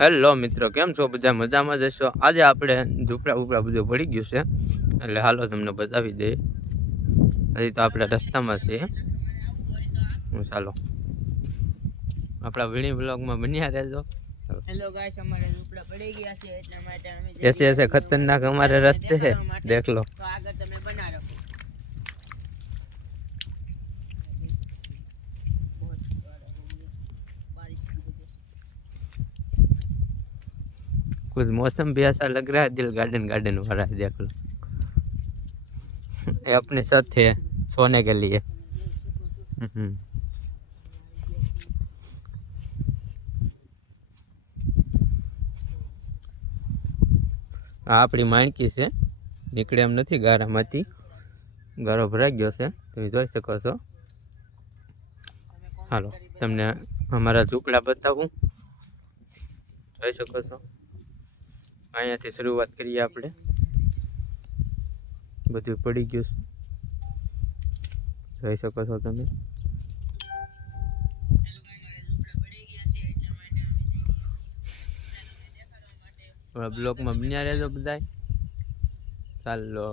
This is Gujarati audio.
હેલો મિત્રો, કેમ છો? બધા મજામાં જ હશો? આજે આપણે ઝૂંપડા ઉપડા બધું પડી ગયું છે, એટલે હાલો તમને બતાવી દઈએ. હજી તો આપણે રસ્તામાં છીએ. ચાલો આપણા વીણી બ્લોગમાં બન્યા રહેજો. હેલો ગાઈસ, અમારે ઝૂંપડા પડી ગયા છે એટલા માટે અમે ऐसे खतरनाक हमारे रास्ते है, देख लो. તો આગળ તમે બના રાખો. कुछ मौसम भी ऐसा लग रहा है, दिल गार्डन गार्डन हो रहा है, देख लो. ये अपने साथ है सोने के लिए. આ આપણી માણકી છે, નીકળે એમ નથી ગારામાંથી. ગારો ભરાઈ ગયો છે, તમે જોઈ શકો છો. હાલો તમને અમારા ઝૂંપડા બતાવું. જોઈ શકો છો, અહીંયાથી શરૂઆત કરીએ આપણે. બધું પડી ગયું છે, જોઈ શકો છો તમે. બ્લોગમાં બન્યા રહેજો બધાય. ચાલો.